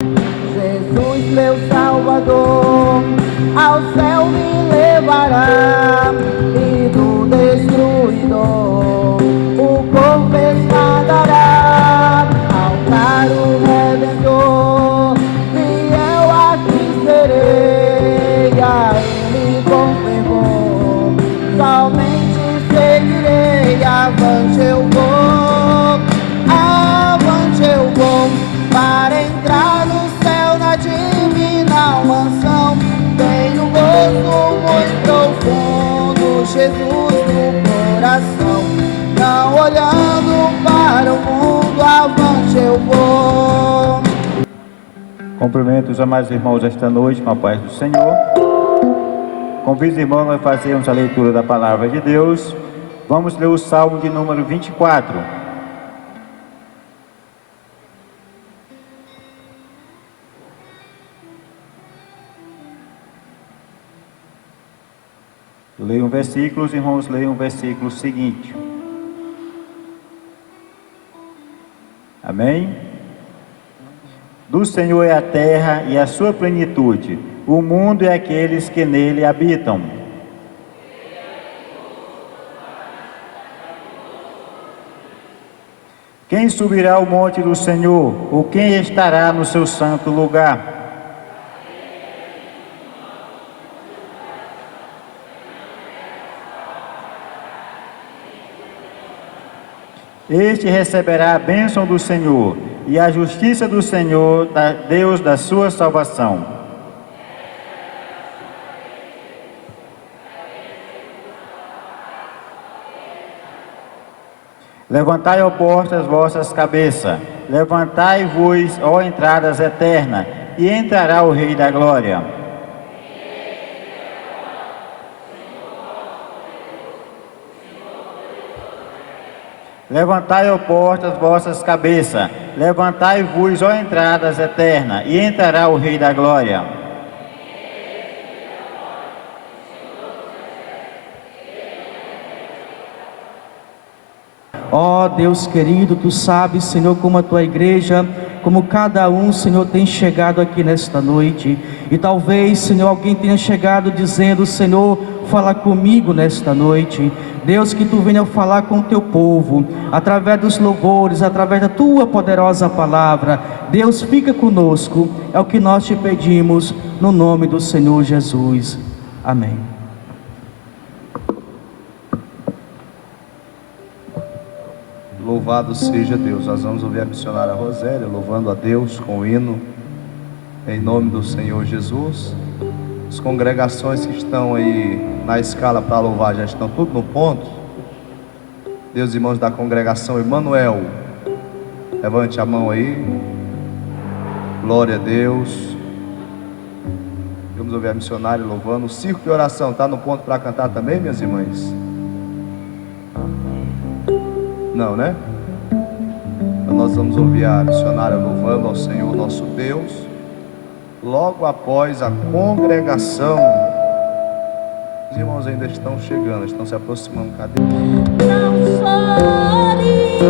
Jesus, meu Salvador, ao céu me levará, e do destruidor o corpo esmagará. Ao caro Redentor, fiel aqui serei, a Ele com fervor somente seguirei. Avante eu vou, avante eu vou, para entrar no céu na divina mansão. Tenho gozo muito profundo, Jesus no coração. Não olhando para o mundo, avante eu vou. Cumprimento os amados irmãos esta noite com a paz do Senhor. Convido os irmãos a fazermos a leitura da palavra de Deus. Vamos ler o Salmo de número 24. Leio um versículo, os irmãos leiam o versículo seguinte. Amém? Do Senhor é a terra e a sua plenitude, o mundo e aqueles que nele habitam. Quem subirá ao monte do Senhor, ou quem estará no seu santo lugar? Este receberá a bênção do Senhor e a justiça do Senhor, Deus da sua salvação. Levantai, ó portas, vossas cabeças, levantai-vos, ó entradas eternas, e entrará o Rei da Glória. Levantai, ó portas, vossas cabeças, levantai-vos, ó entradas eternas, e entrará o Rei da Glória. Ó Deus querido, Tu sabes, Senhor, como a Tua igreja, como cada um, Senhor, tem chegado aqui nesta noite. E talvez, Senhor, alguém tenha chegado dizendo: Senhor, fala comigo nesta noite. Deus, que Tu venha falar com o Teu povo, através dos louvores, através da Tua poderosa palavra. Deus, fica conosco, é o que nós Te pedimos, no nome do Senhor Jesus. Amém. Louvado seja Deus. Nós vamos ouvir a missionária Rosélia louvando a Deus com o hino em nome do Senhor Jesus. As congregações que estão aí na escala para louvar já estão tudo no ponto. Deus, irmãos da congregação Emanuel, levante a mão aí. Glória a Deus. Vamos ouvir a missionária louvando. O circo de oração está no ponto para cantar também, minhas irmãs? Não, né? Então nós vamos ouvir a missionária louvando ao Senhor nosso Deus, logo após a congregação. Os irmãos ainda estão chegando, estão se aproximando. Cadê? Não chores,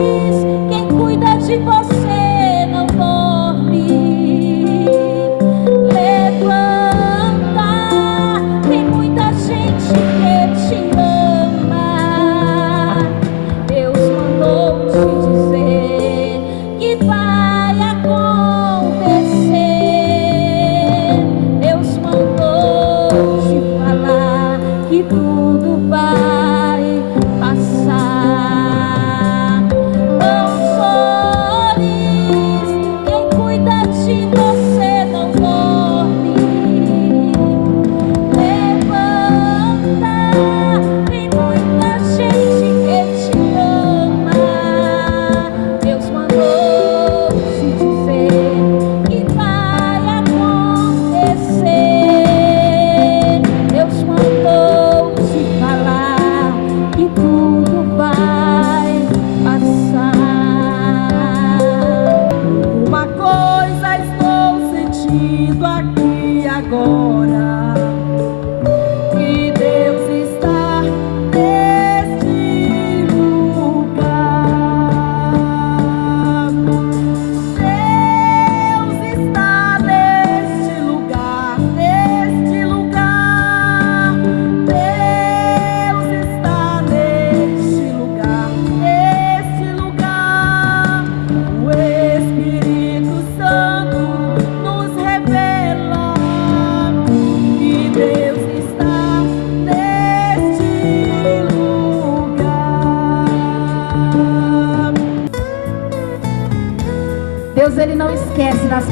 quem cuida de você não dorme. Levanta, tem muita gente que te ama. Deus mandou te dizer que vai acontecer. Deus mandou te falar que tudo vai passar. Não chores, quem cuida de você não dorme. Levanta, tem muita gente que te ama. Deus mandou te dizer que vai acontecer. Deus mandou te falar que tudo vai passar. Uma coisa estou sentindo aqui agora, que Deus está neste lugar. Deus está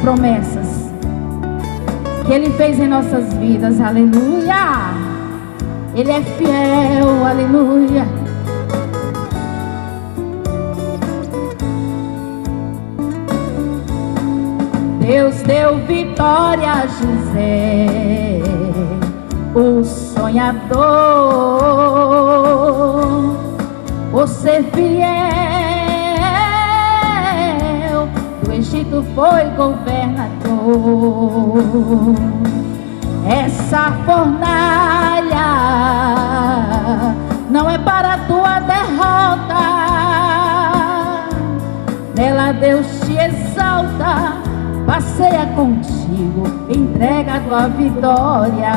promessas que Ele fez em nossas vidas, aleluia. Ele é fiel, aleluia. Deus deu vitória a José, o sonhador, por ser fiel, do Egito foi governador. Essa fornalha não é para a tua derrota, nela Deus te exalta, passeia contigo, entrega a tua vitória.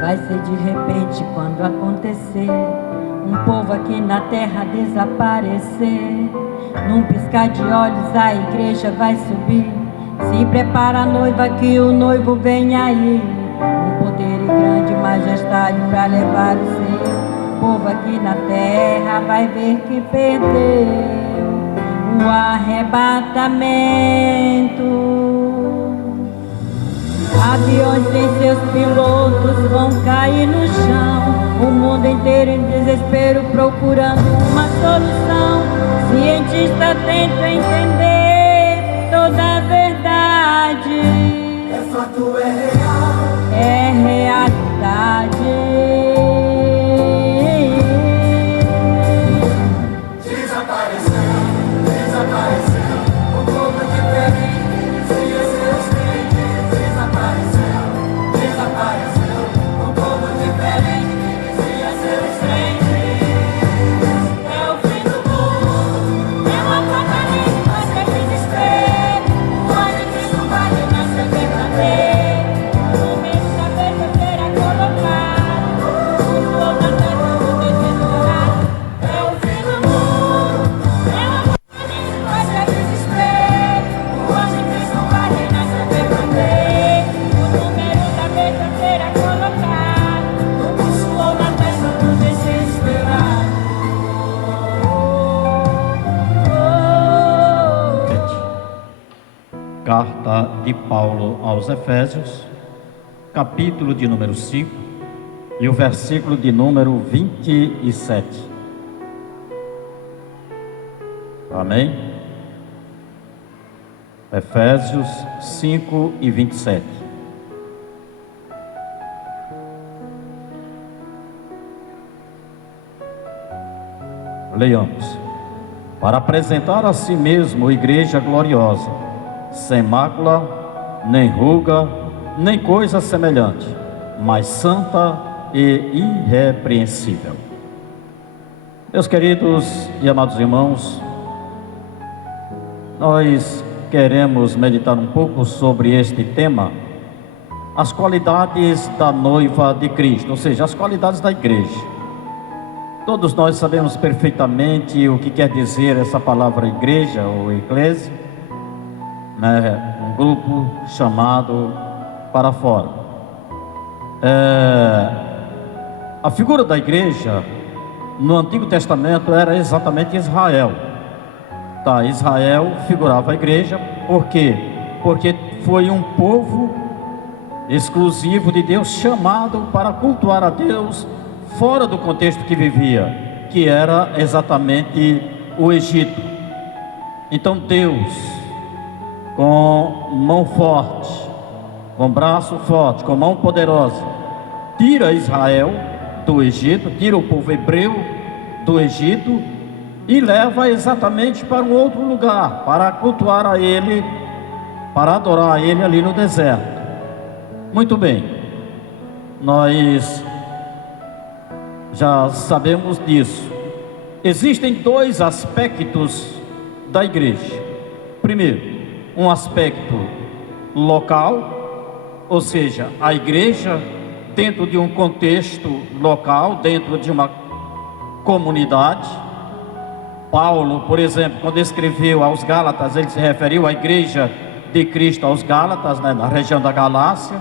Vai ser de repente quando acontecer, um povo aqui na terra desaparecer. Num piscar de olhos a igreja vai subir. Se prepara a noiva que o noivo vem aí. Um poder e grande majestade para levar o seu povo aqui na terra vai ver que perdeu o arrebatamento. Aviões sem seus pilotos vão cair no chão, o mundo inteiro em desespero procurando uma solução. Cientista tenta entender toda a verdade. É fato, é real. É realidade. Desapareceu, desapareceu. O povo de Belém dizia seus crentes. Desapareceu, desapareceu. O povo de Belém dizia seus crentes. É o fim do mundo, é o apocalipse, mas é desespero. O anticristo vai renascer verdadeiro. No meio da cabeça será colocado, o sol na terra do desesperado. É o fim do mundo, é o apocalipse, mas é desespero. O anticristo vai renascer verdadeiro. No meio da cabeça será colocado, o sol na terra do desesperado. Carta de Paulo aos Efésios, capítulo de número 5 e o versículo de número 27. Amém? Efésios 5 e 27. Leiamos. Para apresentar a si mesmo igreja gloriosa, sem mácula, nem ruga, nem coisa semelhante, mas santa e irrepreensível. Meus queridos e amados irmãos, nós queremos meditar um pouco sobre este tema, as qualidades da noiva de Cristo, ou seja, as qualidades da igreja. Todos nós sabemos perfeitamente o que quer dizer essa palavra igreja ou eclésia, né? Um grupo chamado para fora. A figura da igreja no Antigo Testamento era exatamente Israel. Tá, Israel figurava a igreja, por quê? Porque foi um povo exclusivo de Deus, chamado para cultuar a Deus fora do contexto que vivia, que era exatamente o Egito. Então Deus, com mão forte, com braço forte, com mão poderosa, tira Israel do Egito, tira o povo hebreu do Egito e leva exatamente para um outro lugar, para cultuar a Ele, para adorar a Ele ali no deserto. Muito bem, nós já sabemos disso. Existem dois aspectos da igreja. Primeiro, um aspecto local, ou seja, a igreja dentro de um contexto local, dentro de uma comunidade. Paulo, por exemplo, quando escreveu aos Gálatas, ele se referiu à igreja de Cristo aos Gálatas, né, na região da Galácia.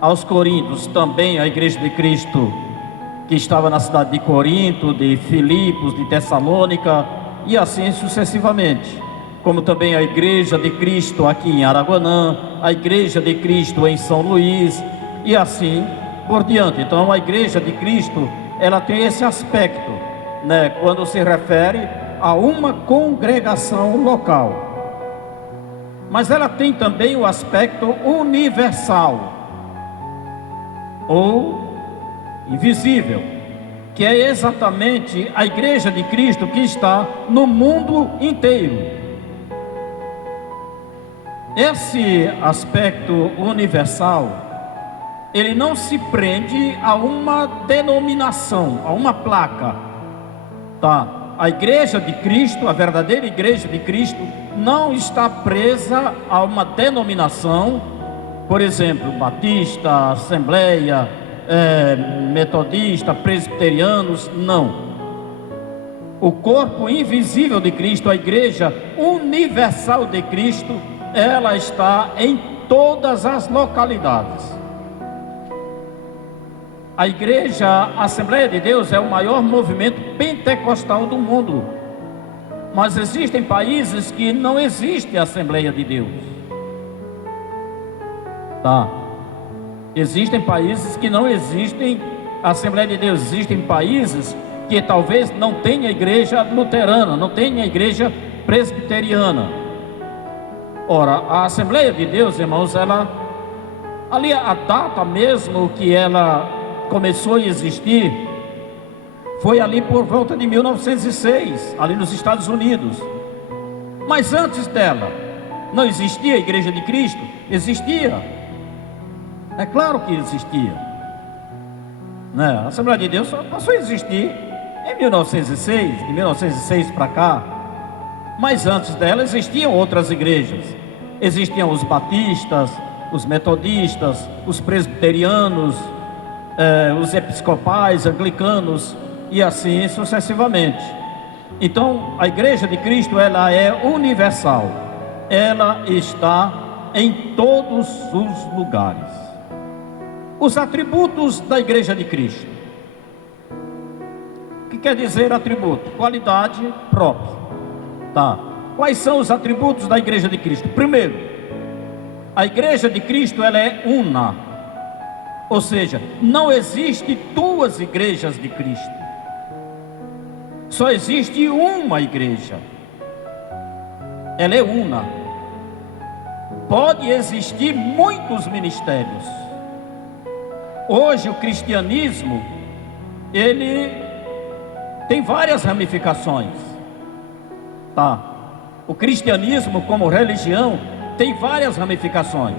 Aos Coríntios, também a igreja de Cristo que estava na cidade de Corinto, de Filipos, de Tessalônica, e assim sucessivamente. como também a Igreja de Cristo aqui em Araguanã, a Igreja de Cristo em São Luís e assim por diante. Então a Igreja de Cristo, ela tem esse aspecto, né, quando se refere a uma congregação local. Mas ela tem também o aspecto universal ou invisível, que é exatamente a Igreja de Cristo que está no mundo inteiro. Esse aspecto universal, ele não se prende a uma denominação, a uma placa, tá? A Igreja de Cristo, a verdadeira Igreja de Cristo, não está presa a uma denominação, por exemplo, batista, assembleia, metodista, presbiterianos, não. O corpo invisível de Cristo, a Igreja universal de Cristo, ela está em todas as localidades. A Igreja Assembleia de Deus é o maior movimento pentecostal do mundo, mas existem países que não existe a Assembleia de Deus, tá? Existem países que não existem a Assembleia de Deus. Existem países que talvez não tenha igreja luterana, não tenha igreja presbiteriana. Ora, a Assembleia de Deus, irmãos, ela, ali a data mesmo que ela começou a existir, foi ali por volta de 1906, ali nos Estados Unidos. Mas antes dela, não existia a Igreja de Cristo? Existia. É claro que existia, né? A Assembleia de Deus só passou a existir em 1906, de 1906 para cá. Mas antes dela existiam outras igrejas. Existiam os batistas, os metodistas, os presbiterianos, os episcopais, anglicanos e assim sucessivamente. Então a Igreja de Cristo, ela é universal. Ela está em todos os lugares. Os atributos da Igreja de Cristo. O que quer dizer atributo? Qualidade própria, tá? Quais são os atributos da Igreja de Cristo? Primeiro, a Igreja de Cristo, ela é una, ou seja, não existe duas igrejas de Cristo, só existe uma igreja. Ela é una. Pode existir muitos ministérios. Hoje o cristianismo, ele tem várias ramificações, tá? O cristianismo como religião tem várias ramificações.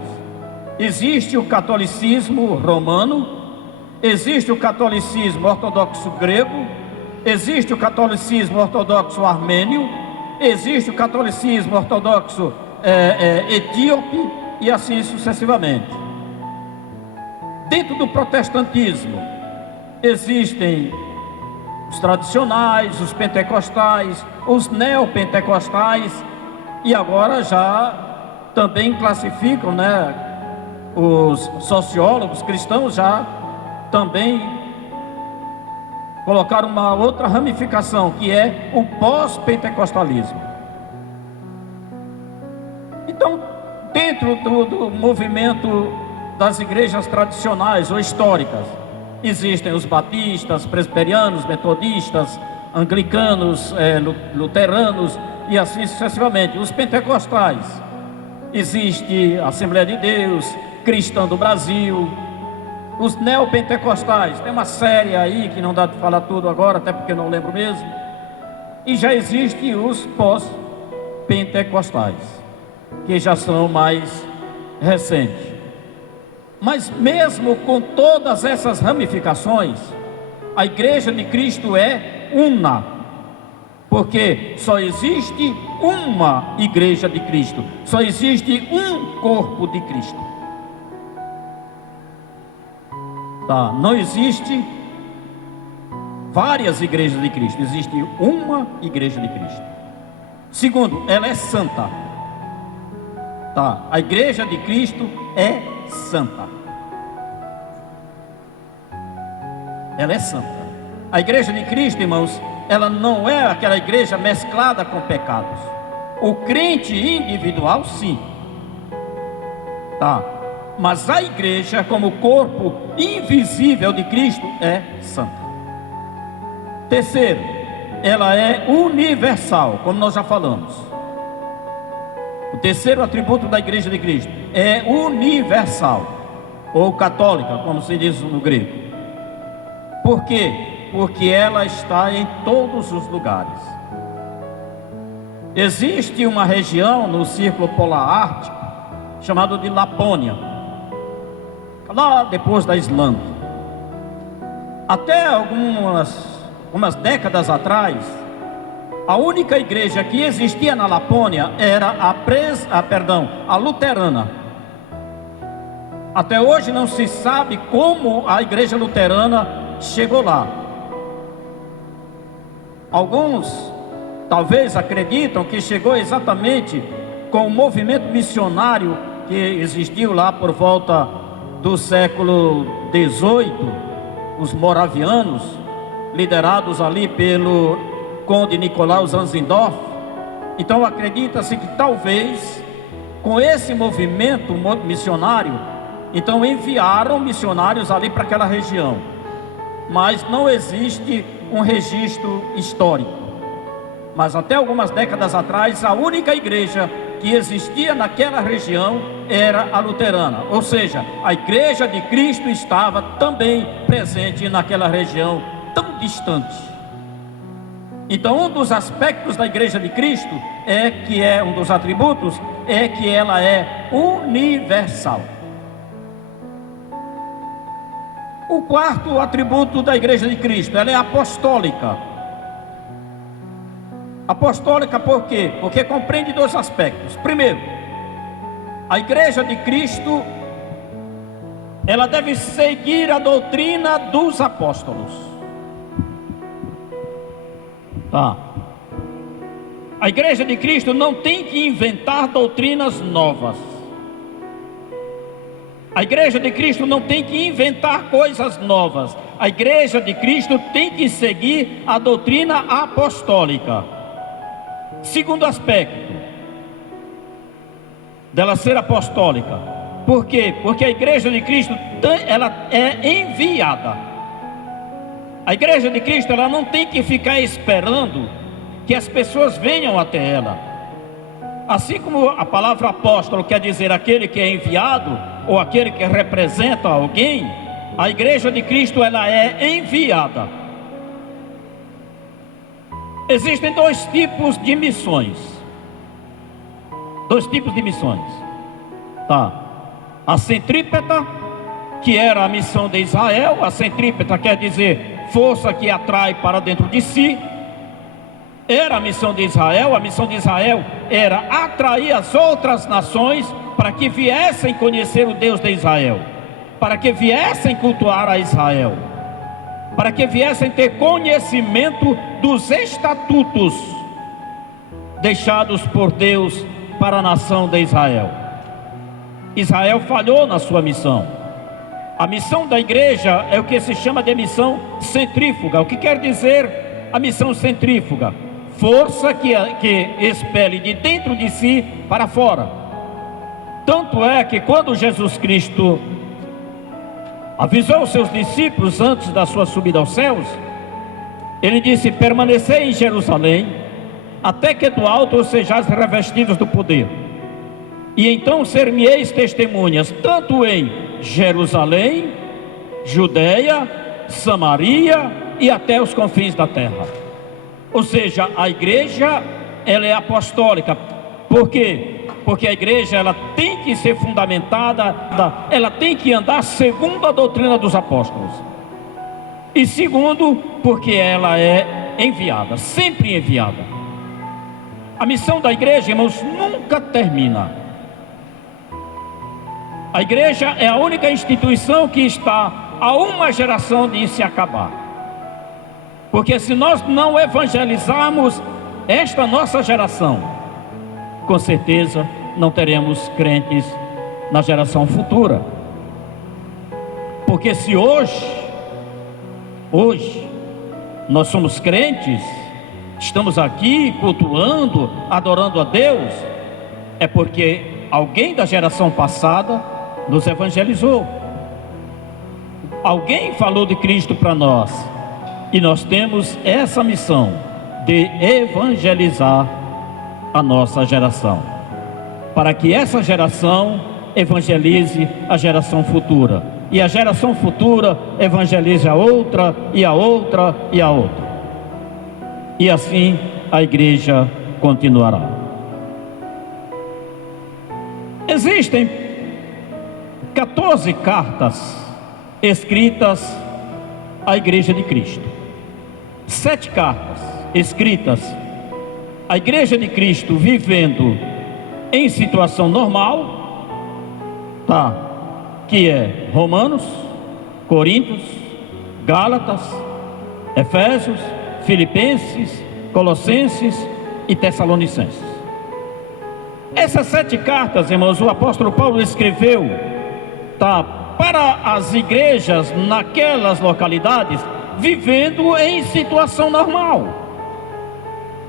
Existe o catolicismo romano, existe o catolicismo ortodoxo grego, existe o catolicismo ortodoxo armênio, existe o catolicismo ortodoxo etíope e assim sucessivamente. Dentro do protestantismo existem os tradicionais, os pentecostais, os neopentecostais e agora já também classificam, né, os sociólogos cristãos já também colocaram uma outra ramificação, que é o pós-pentecostalismo. Então, dentro do movimento das igrejas tradicionais ou históricas, existem os batistas, presbiterianos, metodistas, anglicanos, luteranos e assim sucessivamente. Os pentecostais, existe a Assembleia de Deus, Cristã do Brasil. Os neopentecostais, tem uma série aí que não dá de falar tudo agora, até porque não lembro mesmo. E já existem os pós-pentecostais, que já são mais recentes. Mas mesmo com todas essas ramificações, a Igreja de Cristo é una, porque só existe uma Igreja de Cristo, só existe um corpo de Cristo, tá? Não existe várias igrejas de Cristo, existe uma Igreja de Cristo. Segundo, ela é santa, tá? A Igreja de Cristo é santa. Ela é santa. A Igreja de Cristo, irmãos, ela não é aquela igreja mesclada com pecados. O crente individual, sim. Tá? Mas a igreja, como corpo invisível de Cristo, é santa. Terceiro, ela é universal, como nós já falamos. O terceiro atributo da igreja de Cristo é universal, ou católica, como se diz no grego. Por quê? Porque ela está em todos os lugares. Existe uma região no Círculo Polar Ártico chamada de Lapônia, lá depois da Islândia. Até algumas décadas atrás, a única igreja que existia na Lapônia era a luterana. Até hoje não se sabe como a igreja luterana chegou lá. Alguns talvez acreditam que chegou exatamente com o movimento missionário que existiu lá por volta do século XVIII, os moravianos, liderados ali pelo conde Nicolau Zinzendorf. Então acredita-se que talvez com esse movimento missionário, então enviaram missionários ali para aquela região, mas não existe um registro histórico. Mas até algumas décadas atrás, a única igreja que existia naquela região era a luterana, ou seja, a igreja de Cristo estava também presente naquela região tão distante. Então, um dos aspectos da igreja de Cristo um dos atributos é que ela é universal. O quarto atributo da igreja de Cristo, ela é apostólica. Apostólica por quê? Porque compreende dois aspectos. Primeiro, a igreja de Cristo, ela deve seguir a doutrina dos apóstolos. Tá? A igreja de Cristo não tem que inventar doutrinas novas. A igreja de Cristo não tem que inventar coisas novas. A igreja de Cristo tem que seguir a doutrina apostólica. Segundo aspecto dela ser apostólica. Por quê? Porque a igreja de Cristo, ela é enviada. A igreja de Cristo, ela não tem que ficar esperando que as pessoas venham até ela. Assim como a palavra apóstolo quer dizer aquele que é enviado, ou aquele que representa alguém, a igreja de Cristo, ela é enviada. Existem dois tipos de missões. Dois tipos de missões. Tá? A centrípeta, que era a missão de Israel. A centrípeta quer dizer força que atrai para dentro de si. Era a missão de Israel. A missão de Israel era atrair as outras nações para que viessem conhecer o Deus de Israel, para que viessem cultuar a Israel, para que viessem ter conhecimento dos estatutos deixados por Deus para a nação de Israel. Israel falhou na sua missão. A missão da igreja é o que se chama de missão centrífuga. O que quer dizer a missão centrífuga? Força que expele de dentro de si para fora. Tanto é que quando Jesus Cristo avisou os seus discípulos antes da sua subida aos céus, ele disse: permanecei em Jerusalém, até que do alto sejais revestidos do poder, e então ser-me-eis testemunhas, tanto em Jerusalém, Judeia, Samaria e até os confins da terra. Ou seja, a igreja, ela é apostólica. Por quê? Porque a igreja, ela tem que ser fundamentada, ela tem que andar segundo a doutrina dos apóstolos. E segundo, porque ela é enviada, sempre enviada. A missão da igreja, irmãos, nunca termina. A igreja é a única instituição que está a uma geração de se acabar. Porque se nós não evangelizarmos esta nossa geração, com certeza não teremos crentes na geração futura. Porque se hoje nós somos crentes, estamos aqui cultuando, adorando a Deus, é porque alguém da geração passada nos evangelizou. Alguém falou de Cristo para nós, e nós temos essa missão de evangelizar a nossa geração, para que essa geração evangelize a geração futura, e a geração futura evangelize a outra, e a outra, e a outra, e assim a igreja continuará. Existem 14 cartas escritas à Igreja de Cristo, 7 cartas escritas à Igreja de Cristo vivendo em situação normal, tá? Que é Romanos, Coríntios, Gálatas, Efésios, Filipenses, Colossenses e Tessalonicenses. Essas 7 cartas, irmãos, o apóstolo Paulo escreveu, tá, para as igrejas naquelas localidades, vivendo em situação normal.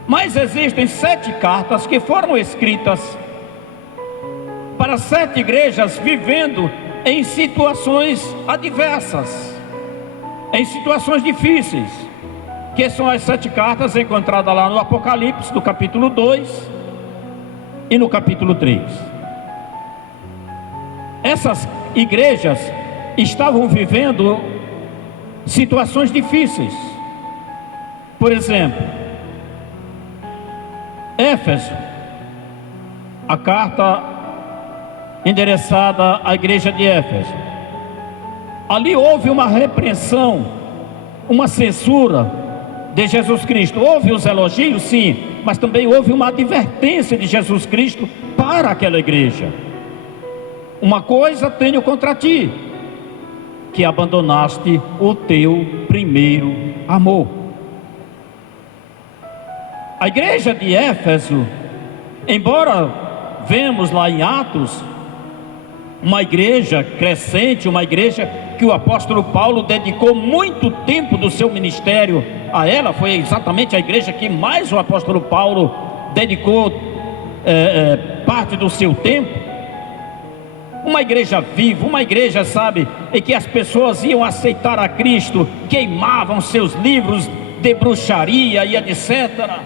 Mas existem 7 cartas que foram escritas para 7 igrejas vivendo em situações adversas, em situações difíceis, que são as 7 cartas encontradas lá no Apocalipse, no capítulo 2 e no capítulo 3. Essas igrejas estavam vivendo situações difíceis. Por exemplo, Éfeso, a carta endereçada à igreja de Éfeso, ali houve uma repreensão, uma censura de Jesus Cristo. Houve os elogios, sim, mas também houve uma advertência de Jesus Cristo para aquela igreja. Uma coisa tenho contra ti, que abandonaste o teu primeiro amor. A igreja de Éfeso, embora vemos lá em Atos uma igreja crescente, uma igreja que o apóstolo Paulo dedicou muito tempo do seu ministério a ela, foi exatamente a igreja que mais o apóstolo Paulo dedicou parte do seu tempo. Uma igreja viva, uma igreja, sabe, em que as pessoas iam aceitar a Cristo, queimavam seus livros de bruxaria e etc.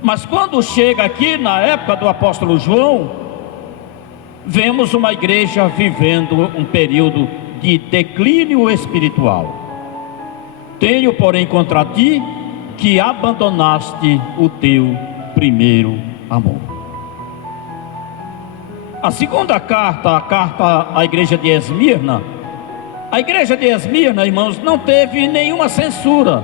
Mas quando chega aqui na época do apóstolo João, vemos uma igreja vivendo um período de declínio espiritual. Tenho, porém, contra ti que abandonaste o teu primeiro amor. A segunda carta, a carta à igreja de Esmirna, a igreja de Esmirna, irmãos, não teve nenhuma censura,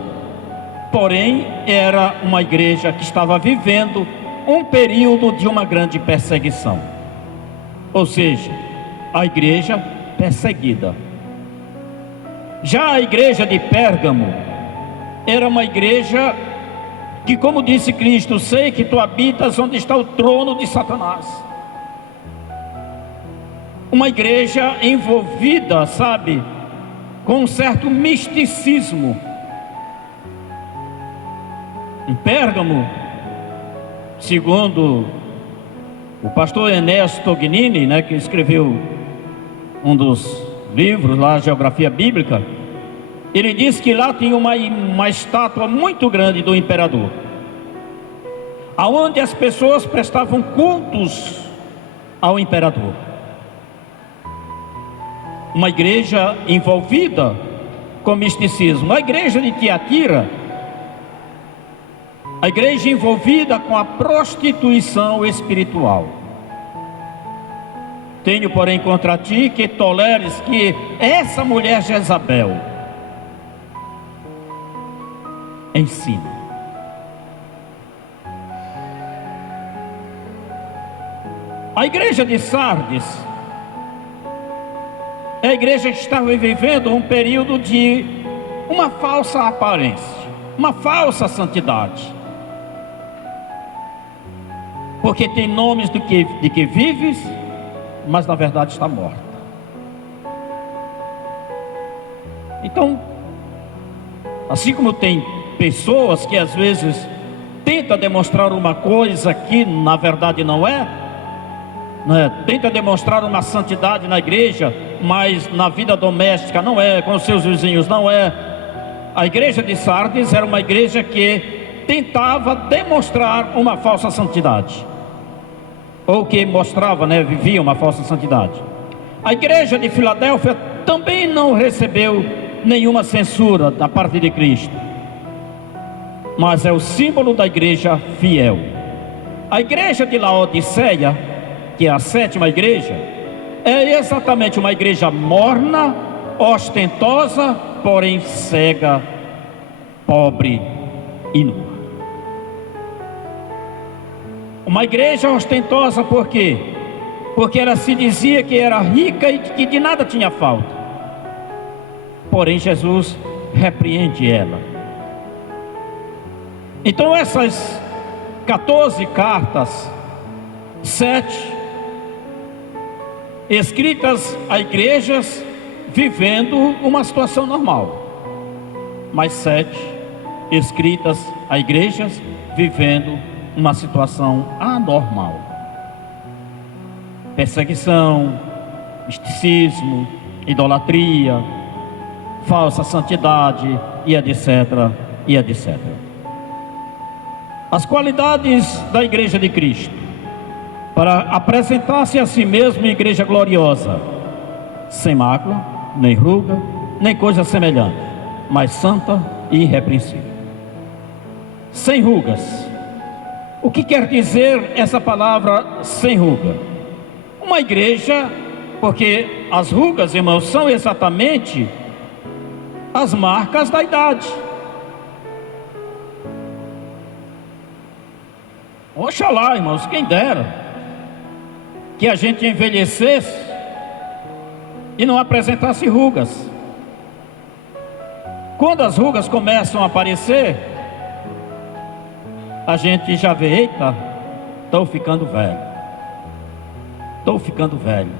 porém era uma igreja que estava vivendo um período de uma grande perseguição. Ou seja, a igreja perseguida. Já a igreja de Pérgamo era uma igreja que, como disse Cristo, sei que tu habitas onde está o trono de Satanás. Uma igreja envolvida, sabe, com um certo misticismo. Em Pérgamo, segundo o pastor Enéas Tognini, que escreveu um dos livros lá, Geografia Bíblica, ele diz que lá tinha uma estátua muito grande do imperador, aonde as pessoas prestavam cultos ao imperador. Uma igreja envolvida com misticismo. A igreja de Tiatira, a igreja envolvida com a prostituição espiritual. Tenho, porém, contra ti que toleres que essa mulher Jezabel ensina. A igreja de Sardes é a igreja que estava vivendo um período de uma falsa aparência, uma falsa santidade. Porque tem nomes de que vives, mas na verdade está morta. Então, assim como tem pessoas que às vezes tentam demonstrar uma coisa que na verdade não é, né? Tenta demonstrar uma santidade na igreja, mas na vida doméstica não é, com os seus vizinhos não é. A igreja de Sardes era uma igreja que tentava demonstrar uma falsa santidade, ou que mostrava, né, vivia uma falsa santidade. A igreja de Filadélfia também não recebeu nenhuma censura da parte de Cristo, mas é o símbolo da igreja fiel. A igreja de Laodiceia, que é a sétima igreja, é exatamente uma igreja morna, ostentosa, porém cega, pobre e nua. Uma igreja ostentosa por quê? Porque ela se dizia que era rica e que de nada tinha falta. Porém Jesus repreende ela. Então essas 14 cartas, 7 escritas a igrejas vivendo uma situação normal, mas 7 escritas a igrejas vivendo uma situação anormal: perseguição, misticismo, idolatria, falsa santidade e etc, e etc. As qualidades da igreja de Cristo para apresentar-se a si mesmo igreja gloriosa, sem mácula, nem ruga, nem coisa semelhante, mas santa e irrepreensível, sem rugas. O que quer dizer essa palavra sem ruga? Uma igreja, porque as rugas, irmãos, são exatamente as marcas da idade. Oxalá, irmãos, quem dera que a gente envelhecesse e não apresentasse rugas. Quando as rugas começam a aparecer, a gente já vê: eita, estou ficando velho, estou ficando velho.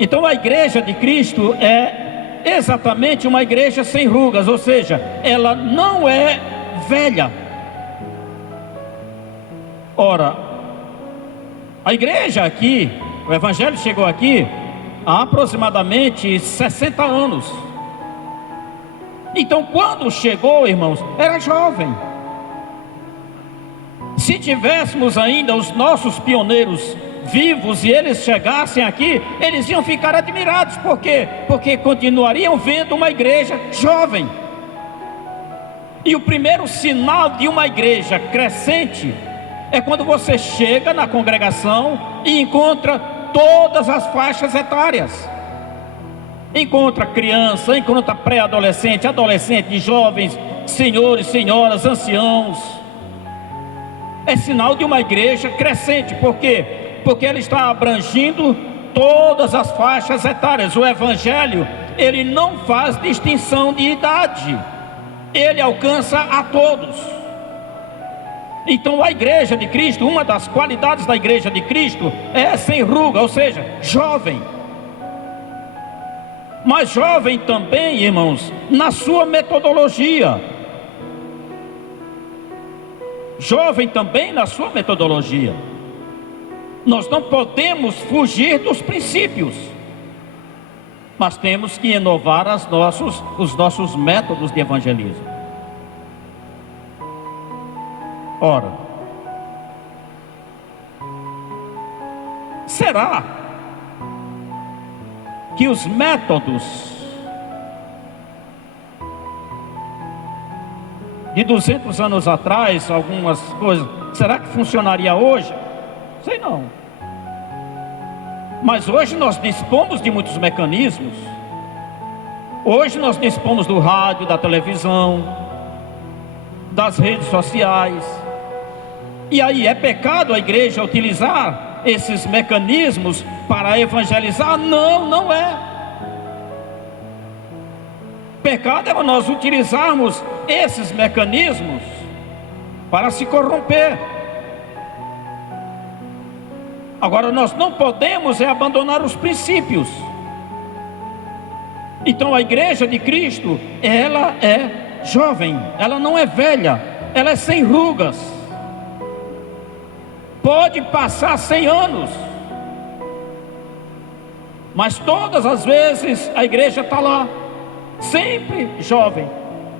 Então a igreja de Cristo é exatamente uma igreja sem rugas, ou seja, ela não é velha. Ora, a igreja aqui, o evangelho chegou aqui há aproximadamente 60 anos. Então quando chegou, irmãos, era jovem. Se tivéssemos ainda os nossos pioneiros vivos e eles chegassem aqui, eles iam ficar admirados. Por quê? Porque continuariam vendo uma igreja jovem. E o primeiro sinal de uma igreja crescente é quando você chega na congregação e encontra todas as faixas etárias. Encontra criança, encontra pré-adolescente, adolescente, jovens, senhores, senhoras, anciãos. É sinal de uma igreja crescente. Por quê? Porque ela está abrangindo todas as faixas etárias. O evangelho, ele não faz distinção de idade, ele alcança a todos. Então a igreja de Cristo, uma das qualidades da igreja de Cristo é sem ruga, ou seja, jovem. Mas jovem também, irmãos, na sua metodologia. Jovem também na sua metodologia. Nós não podemos fugir dos princípios, mas temos que inovar os nossos métodos de evangelismo. Ora, será que os métodos de 200 anos atrás, algumas coisas, será que funcionaria hoje? Sei não. Mas hoje nós dispomos de muitos mecanismos. Hoje nós dispomos do rádio, da televisão, das redes sociais. E aí é pecado a igreja utilizar esses mecanismos para evangelizar? Não, não é. Pecado é nós utilizarmos esses mecanismos para se corromper. Agora nós não podemos abandonar os princípios. Então a igreja de Cristo, ela é jovem, ela não é velha, ela é sem rugas. Pode passar 100 anos, mas todas as vezes a igreja está lá, sempre jovem.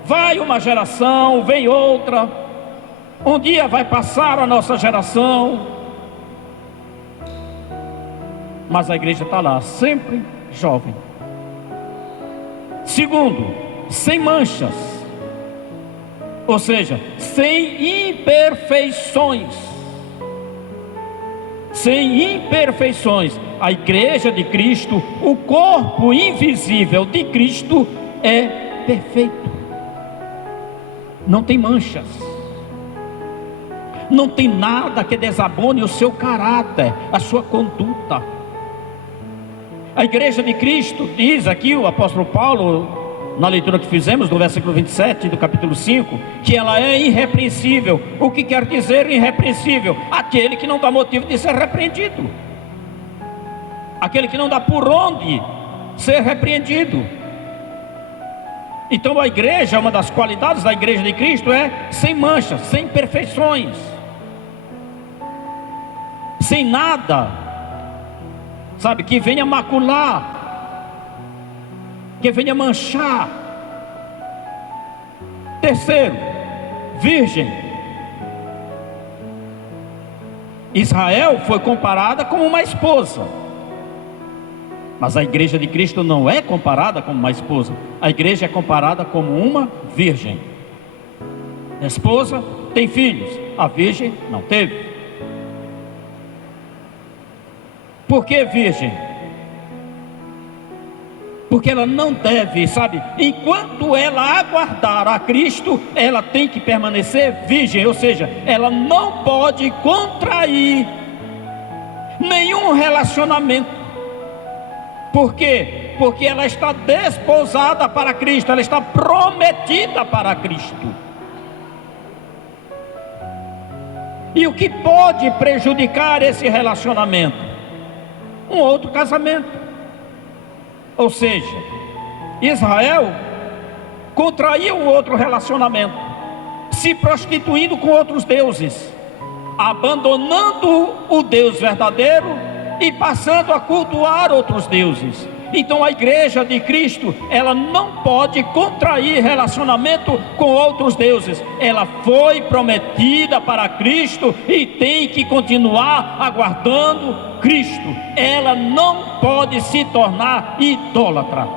Vai uma geração, vem outra, um dia vai passar a nossa geração, mas a igreja está lá, sempre jovem. Segundo, sem manchas, ou seja, sem imperfeições. Sem imperfeições. A igreja de Cristo, o corpo invisível de Cristo, é perfeito. Não tem manchas. Não tem nada que desabone o seu caráter, a sua conduta. A igreja de Cristo, diz aqui o apóstolo Paulo, na leitura que fizemos, no versículo 27 do capítulo 5, que ela é irrepreensível. O que quer dizer irrepreensível? Aquele que não dá motivo de ser repreendido, aquele que não dá por onde ser repreendido. Então a igreja, uma das qualidades da igreja de Cristo é sem manchas, sem imperfeições, sem nada, sabe, que venha macular, que venha manchar. Terceiro, virgem. Israel foi comparada como uma esposa, mas a igreja de Cristo não é comparada como uma esposa. A igreja é comparada como uma virgem. A esposa tem filhos, a virgem não teve. Por que virgem? Porque ela não deve, sabe, enquanto ela aguardar a Cristo, ela tem que permanecer virgem, ou seja, ela não pode contrair nenhum relacionamento. Por quê? Porque ela está desposada para Cristo, ela está prometida para Cristo. E o que pode prejudicar esse relacionamento? Um outro casamento. Ou seja, Israel contraiu outro relacionamento, se prostituindo com outros deuses, abandonando o Deus verdadeiro e passando a cultuar outros deuses. Então a igreja de Cristo, ela não pode contrair relacionamento com outros deuses. Ela foi prometida para Cristo e tem que continuar aguardando Cristo. Ela não pode se tornar idólatra.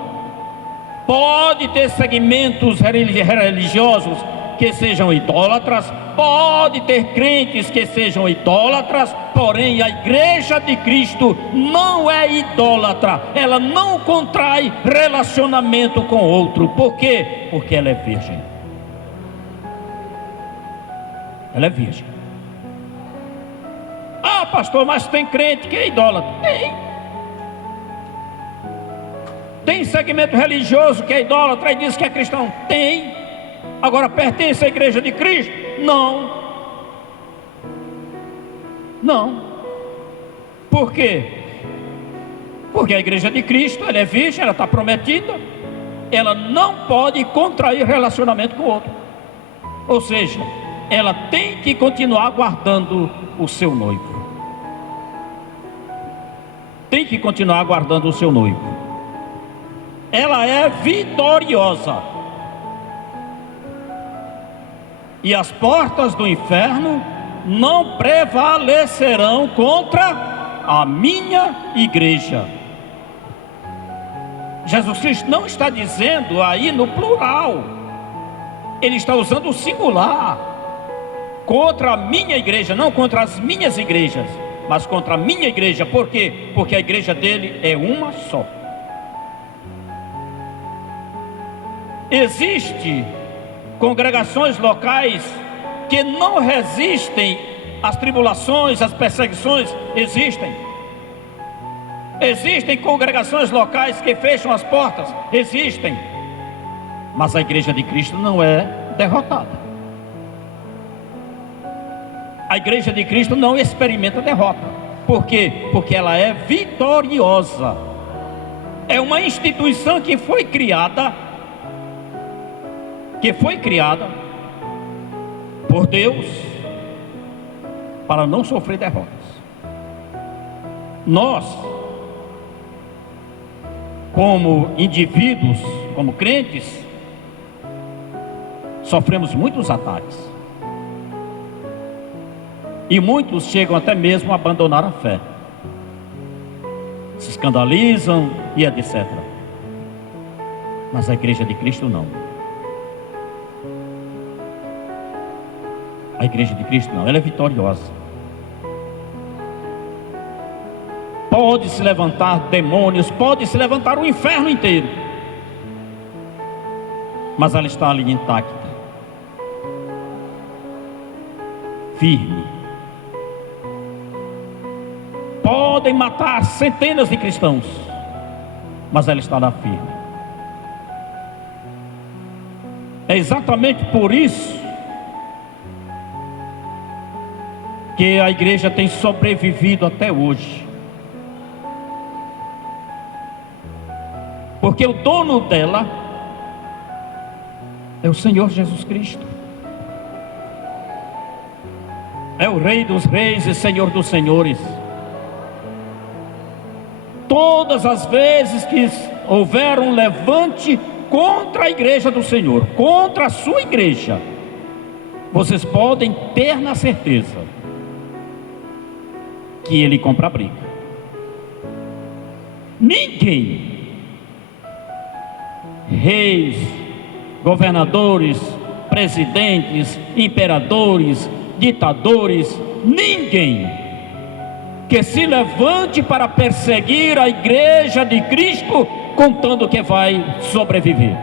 Pode ter segmentos religiosos que sejam idólatras, pode ter crentes que sejam idólatras, porém a igreja de Cristo não é idólatra. Ela não contrai relacionamento com outro. Por quê? Porque ela é virgem. Ela é virgem. Ah, pastor, mas tem crente que é idólatra. Tem segmento religioso que é idólatra e diz que é cristão. Tem. Agora, pertence à igreja de Cristo? Não. Não. Por quê? Porque a igreja de Cristo, ela é virgem, ela está prometida, ela não pode contrair relacionamento com o outro. Ou seja, ela tem que continuar guardando o seu noivo. Tem que continuar guardando o seu noivo. Ela é vitoriosa. E as portas do inferno não prevalecerão contra a minha igreja. Jesus Cristo não está dizendo aí no plural, Ele está usando o singular. Contra a minha igreja, não contra as minhas igrejas, mas contra a minha igreja. Por quê? Porque a igreja dele é uma só. Existe congregações locais que não resistem às tribulações, às perseguições. Existem congregações locais que fecham as portas. Existem. Mas a igreja de Cristo não é derrotada. A igreja de Cristo não experimenta derrota. Por quê? Porque ela é vitoriosa. É uma instituição que foi criada que foi criada por Deus para não sofrer derrotas. Nós, como indivíduos, como crentes, sofremos muitos ataques. E muitos chegam até mesmo a abandonar a fé, se escandalizam e etc. Mas a igreja de Cristo não. A igreja de Cristo não, ela é vitoriosa. Pode se levantar demônios, pode se levantar o inferno inteiro, mas ela está ali intacta, firme. Podem matar centenas de cristãos, mas ela está lá firme. É exatamente por isso que a igreja tem sobrevivido até hoje. Porque o dono dela é o Senhor Jesus Cristo. É o Rei dos Reis e Senhor dos Senhores. Todas as vezes que houver um levante contra a igreja do Senhor, contra a sua igreja, vocês podem ter na certeza que Ele compra a briga. Ninguém, reis, governadores, presidentes, imperadores, ditadores, ninguém que se levante para perseguir a igreja de Cristo, contando que vai sobreviver.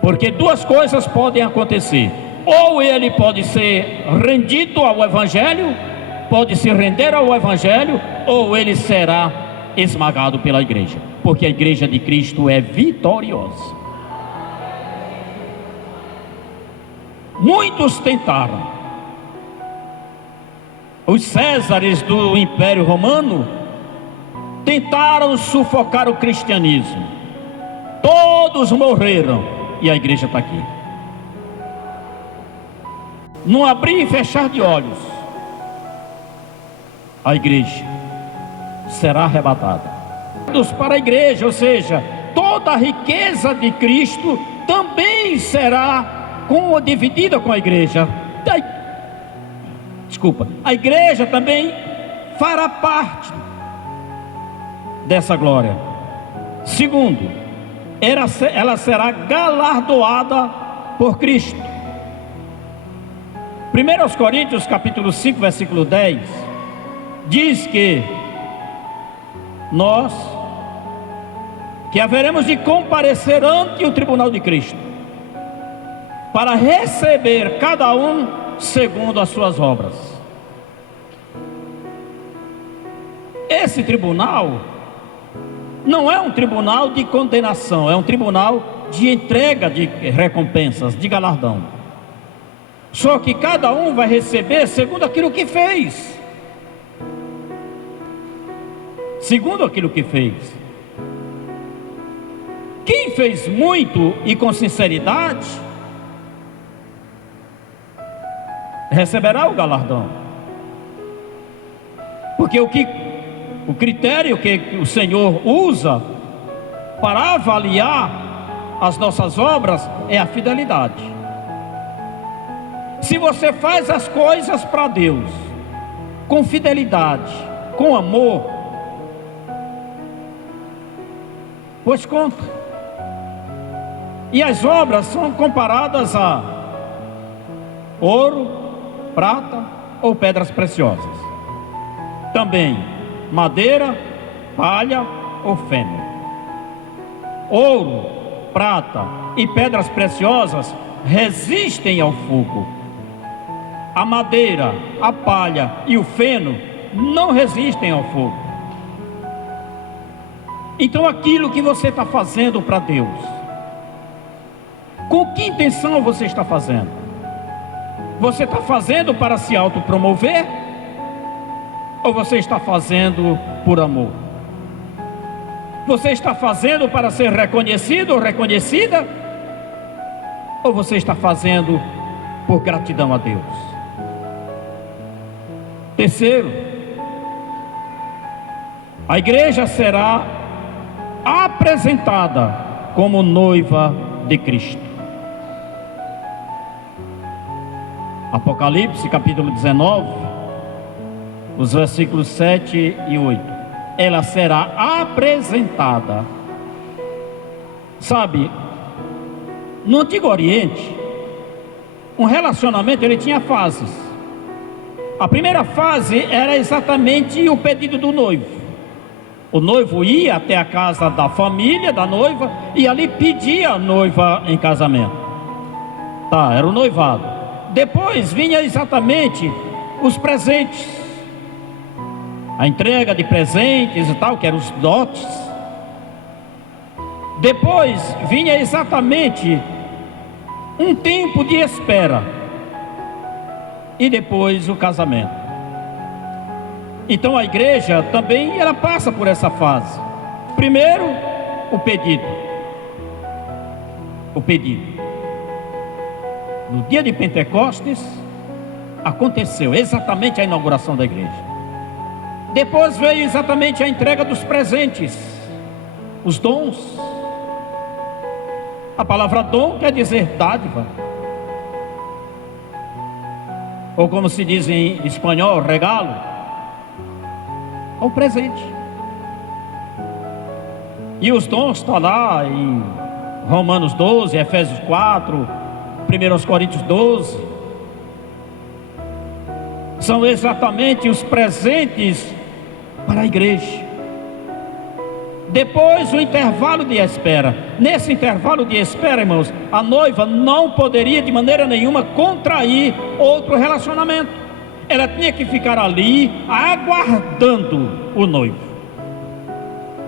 Porque duas coisas podem acontecer: ou ele pode ser rendido ao Evangelho, pode se render ao Evangelho, ou ele será esmagado pela igreja, porque a igreja de Cristo é vitoriosa. Muitos tentaram. Os Césares do Império Romano tentaram sufocar o cristianismo. Todos morreram e a igreja está aqui. Num abrir e fechar de olhos, a igreja será arrebatada. Para a igreja, ou seja, toda a riqueza de Cristo também será dividida com a igreja. A igreja também fará parte dessa glória. Segundo, ela será galardoada por Cristo. 1 Coríntios capítulo 5, versículo 10, diz que nós que haveremos de comparecer ante o tribunal de Cristo, para receber cada um segundo as suas obras. Esse tribunal não é um tribunal de condenação, é um tribunal de entrega de recompensas, de galardão. Só que cada um vai receber segundo aquilo que fez. Segundo aquilo que fez. Quem fez muito e com sinceridade receberá o galardão. Porque o critério que o Senhor usa para avaliar as nossas obras é a fidelidade. Se você faz as coisas para Deus com fidelidade, com amor, pois conta. E as obras são comparadas a ouro, prata ou pedras preciosas. Também madeira, palha ou feno. Ouro, prata e pedras preciosas resistem ao fogo. A madeira, a palha e o feno não resistem ao fogo. Então aquilo que você está fazendo para Deus, com que intenção você está fazendo? Você está fazendo para se autopromover? Ou você está fazendo por amor? Você está fazendo para ser reconhecido ou reconhecida? Ou você está fazendo por gratidão a Deus? Terceiro, a igreja será apresentada como noiva de Cristo. Apocalipse capítulo 19, os versículos 7 e 8. Ela será apresentada. Sabe, no Antigo Oriente, um relacionamento ele tinha fases. A primeira fase era exatamente o pedido do noivo. O noivo ia até a casa da família da noiva e ali pedia a noiva em casamento. Tá, era o noivado. Depois vinha exatamente os presentes, a entrega de presentes e tal, que eram os dotes. Depois vinha exatamente um tempo de espera e depois o casamento. Então a igreja também ela passa por essa fase. Primeiro, o pedido. O pedido. No dia de Pentecostes aconteceu exatamente a inauguração da igreja. Depois veio exatamente a entrega dos presentes, os dons. A palavra dom quer dizer dádiva, ou como se diz em espanhol, regalo, ou presente. E os dons estão lá em Romanos 12, Efésios 4, 1 Coríntios 12. São exatamente os presentes para a igreja. Depois o intervalo de espera. Nesse intervalo de espera, irmãos, a noiva não poderia de maneira nenhuma contrair outro relacionamento. Ela tinha que ficar ali aguardando o noivo,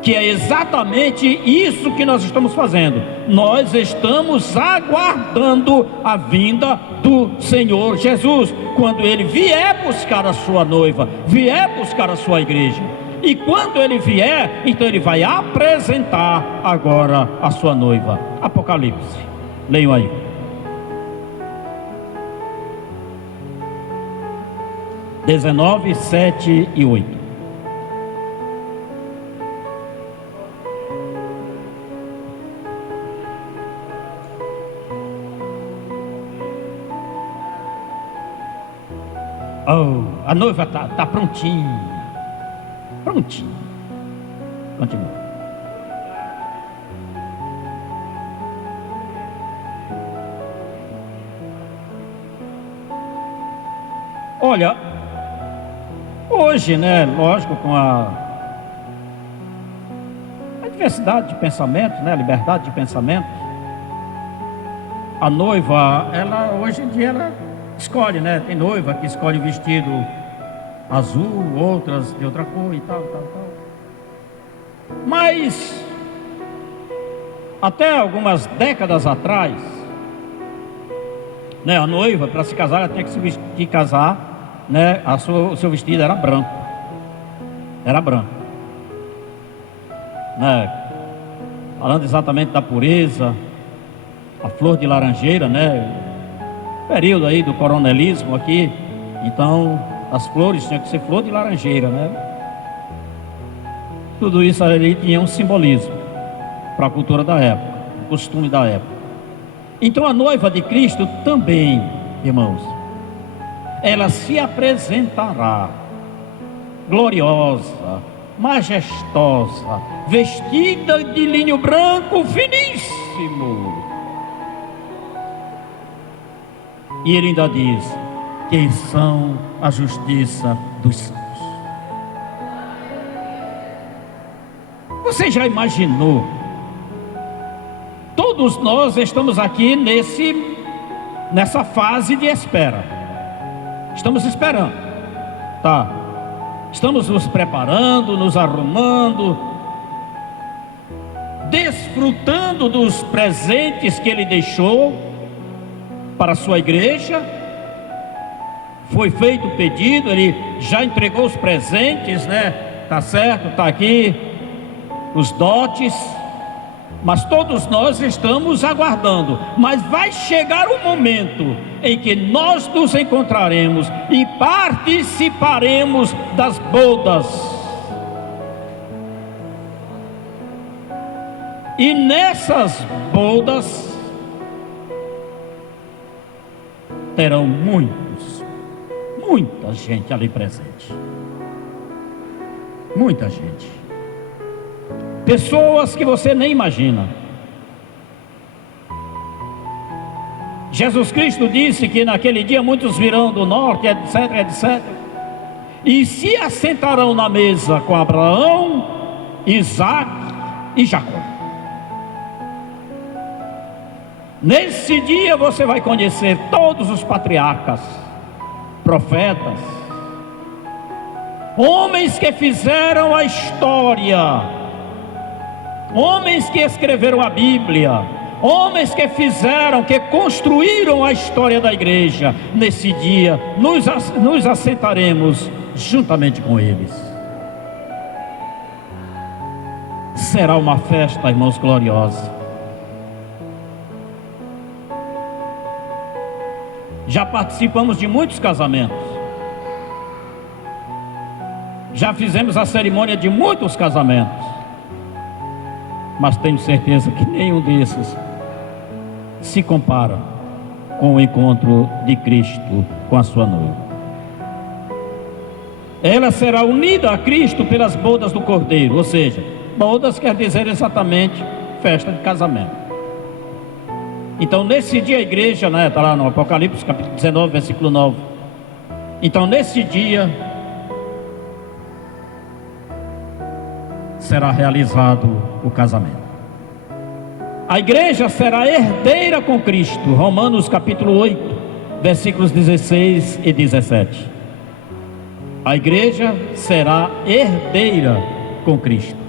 que é exatamente isso que nós estamos fazendo. Nós estamos aguardando a vinda do Senhor Jesus, quando Ele vier buscar a sua noiva, vier buscar a sua igreja. E quando Ele vier, então Ele vai apresentar agora a sua noiva. Apocalipse, leiam aí. (19, 7 e 8). Oh, a noiva está prontinha. Prontinha. Continua. Olha, hoje, né, lógico, com a diversidade de pensamento, né, a liberdade de pensamento, a noiva, ela hoje em dia ela escolhe, né? Tem noiva que escolhe vestido azul, outras de outra cor e tal. Mas até algumas décadas atrás, né, a noiva para se casar ela tinha que se vestir, casar, né? O seu vestido era branco. Era branco, né? Falando exatamente da pureza, a flor de laranjeira, né? Período aí do coronelismo aqui, então as flores tinham que ser flor de laranjeira, né? Tudo isso ali tinha um simbolismo para a cultura da época, o costume da época. Então a noiva de Cristo também, irmãos, ela se apresentará gloriosa, majestosa, vestida de linho branco finíssimo. E ele ainda diz: que são a justiça dos santos. Você já imaginou? Todos nós estamos aqui nessa fase de espera. Estamos esperando, tá? Estamos nos preparando, nos arrumando, desfrutando dos presentes que Ele deixou para a sua igreja. Foi feito o pedido, Ele já entregou os presentes, né? Tá certo, tá aqui. os dotes, mas todos nós estamos aguardando. Mas vai chegar o momento em que nós nos encontraremos e participaremos das bodas. E nessas bodas terão muita gente ali presente. Muita gente. Pessoas que você nem imagina. Jesus Cristo disse que naquele dia muitos virão do norte, etc, etc. E se assentarão na mesa com Abraão, Isaac e Jacó. Nesse dia você vai conhecer todos os patriarcas, profetas, homens que fizeram a história, homens que escreveram a Bíblia, homens que fizeram, que construíram a história da igreja. Nesse dia nos assentaremos juntamente com eles. Será uma festa, irmãos, gloriosa. Já participamos de muitos casamentos. Já fizemos a cerimônia de muitos casamentos. Mas tenho certeza que nenhum desses se compara com o encontro de Cristo com a sua noiva. Ela será unida a Cristo pelas bodas do Cordeiro. Ou seja, bodas quer dizer exatamente festa de casamento. Então nesse dia a igreja, está lá no Apocalipse capítulo 19, versículo 9. Então nesse dia será realizado o casamento. A igreja será herdeira com Cristo. Romanos capítulo 8, versículos 16 e 17. A igreja será herdeira com Cristo.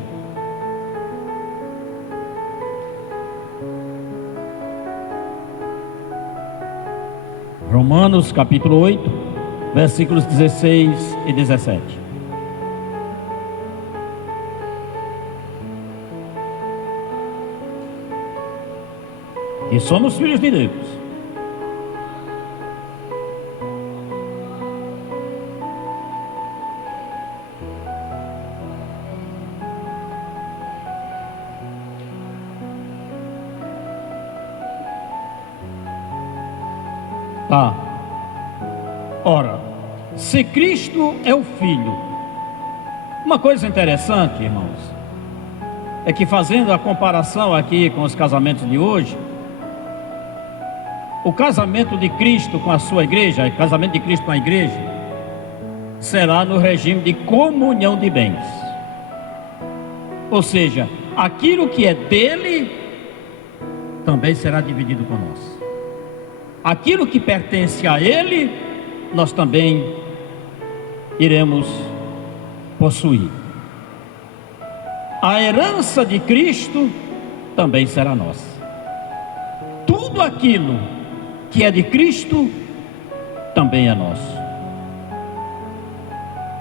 Romanos capítulo 8, versículos 16 e 17. E somos filhos de Deus. Ora, se Cristo é o Filho, uma coisa interessante, irmãos, é que fazendo a comparação aqui com os casamentos de hoje, o casamento de Cristo com a sua igreja, o casamento de Cristo com a igreja, será no regime de comunhão de bens. Ou seja, aquilo que é dele também será dividido com nós. Aquilo que pertence a ele, nós também iremos possuir. A herança de Cristo também será nossa. Tudo aquilo que é de Cristo também é nosso.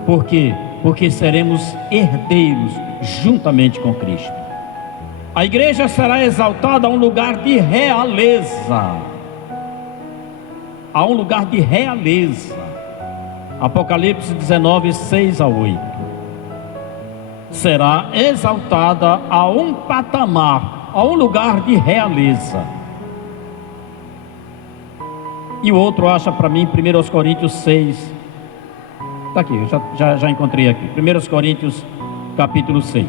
Por quê? Porque seremos herdeiros juntamente com Cristo. A igreja será exaltada a um lugar de realeza. A um lugar de realeza. Apocalipse 19, 6 a 8. Será exaltada a um patamar, a um lugar de realeza. E o outro acha para mim 1 Coríntios 6. Está aqui, eu já encontrei aqui. 1 Coríntios capítulo 6.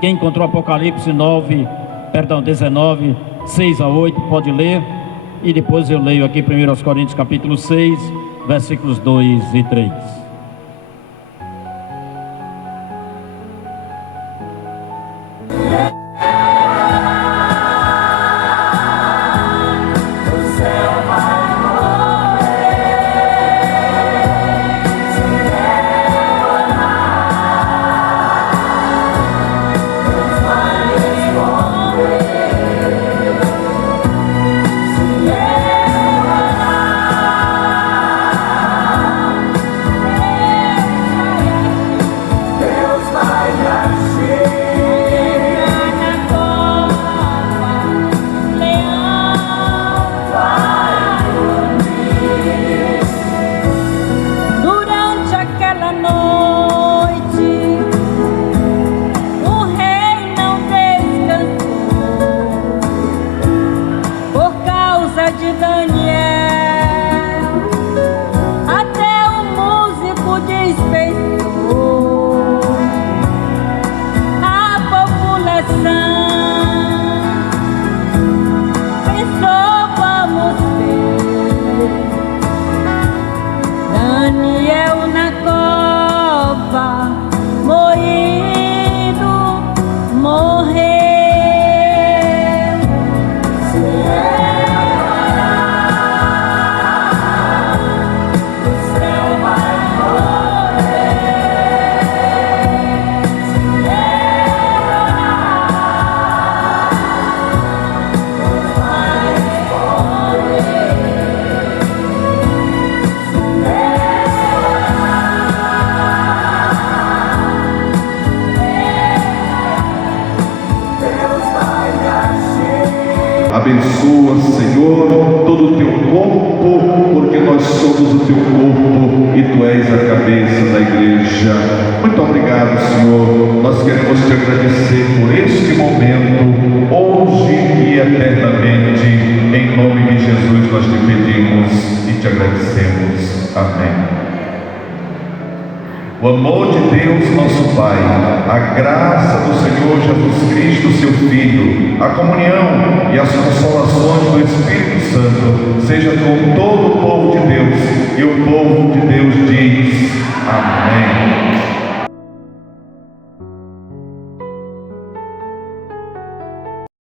Quem encontrou Apocalipse 19, 6 a 8, pode ler. E depois eu leio aqui 1 Coríntios capítulo 6, versículos 2 e 3. Abençoa, Senhor, todo o teu corpo, porque nós somos o teu corpo e tu és a cabeça da igreja. Muito obrigado, Senhor. Nós queremos te agradecer por este momento, hoje e eternamente. Em nome de Jesus nós te pedimos e te agradecemos. Amém. O amor de Deus, nosso Pai, a graça do Senhor Jesus Cristo, seu Filho, a comunhão e as consolações do Espírito Santo, seja com todo o povo de Deus, e o povo de Deus diz: Amém.